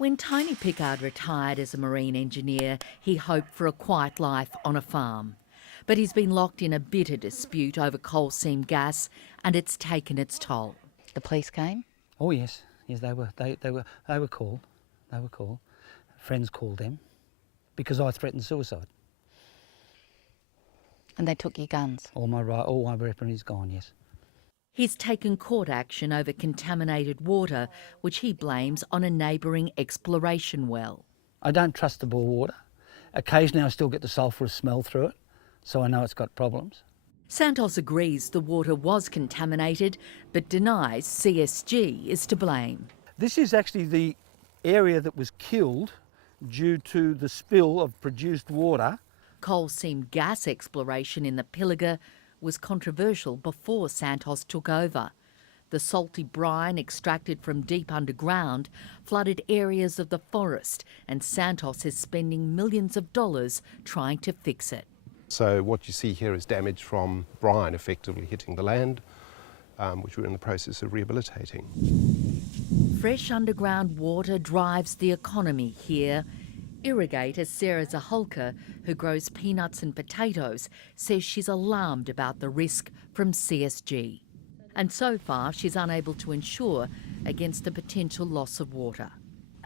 When Tony Pickard retired as a marine engineer, he hoped for a quiet life on a farm. But he's been locked in a bitter dispute over coal seam gas, and it's taken its toll. The police came? Oh yes, they were called. They were called. Friends called them because I threatened suicide. And they took your guns? All my weapon is gone. Yes. He's taken court action over contaminated water, which he blames on a neighbouring exploration well. I don't trust the bore water. Occasionally I still get the sulphurous smell through it, so I know it's got problems. Santos agrees the water was contaminated, but denies CSG is to blame. This is actually the area that was killed due to the spill of produced water. Coal seam gas exploration in the Pilliga was controversial before Santos took over. The salty brine extracted from deep underground flooded areas of the forest, and Santos is spending millions of dollars trying to fix it. So what you see here is damage from brine effectively hitting the land, which we're in the process of rehabilitating. Fresh underground water drives the economy here. Irrigator Sarah Zaholka, who grows peanuts and potatoes, says she's alarmed about the risk from CSG. And so far, she's unable to insure against the potential loss of water.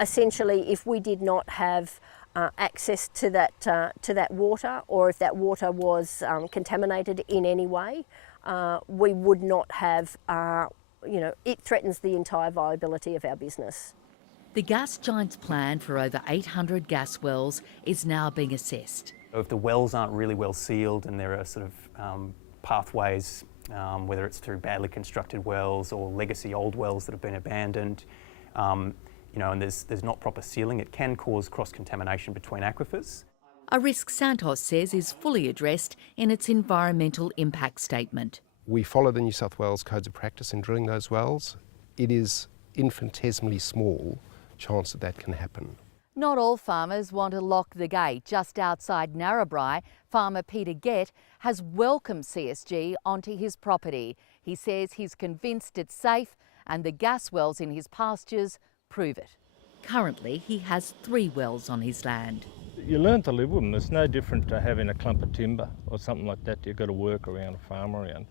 Essentially, if we did not have access to that water, or if that water was contaminated in any way, we would not have, it threatens the entire viability of our business. The gas giant's plan for over 800 gas wells is now being assessed. If the wells aren't really well sealed and there are sort of pathways, whether it's through badly constructed wells or legacy old wells that have been abandoned, and there's not proper sealing, it can cause cross-contamination between aquifers. A risk Santos says is fully addressed in its environmental impact statement. We follow the New South Wales codes of practice in drilling those wells. It is infinitesimally small chance that can happen. Not all farmers want to lock the gate. Just outside Narrabri, farmer Peter Gett has welcomed CSG onto his property. He says he's convinced it's safe and the gas wells in his pastures prove it. Currently, he has 3 wells on his land. You learn to live with them. It's no different to having a clump of timber or something like that. You've got to work around, a farm around.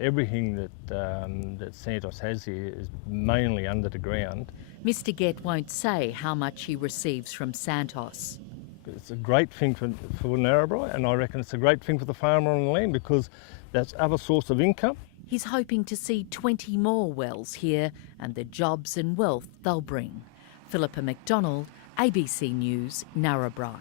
Everything that Santos has here is mainly under the ground. Mr Gett won't say how much he receives from Santos. It's a great thing for Narrabri, and I reckon it's a great thing for the farmer on the land because that's other source of income. He's hoping to see 20 more wells here and the jobs and wealth they'll bring. Philippa McDonald, ABC News, Narrabri.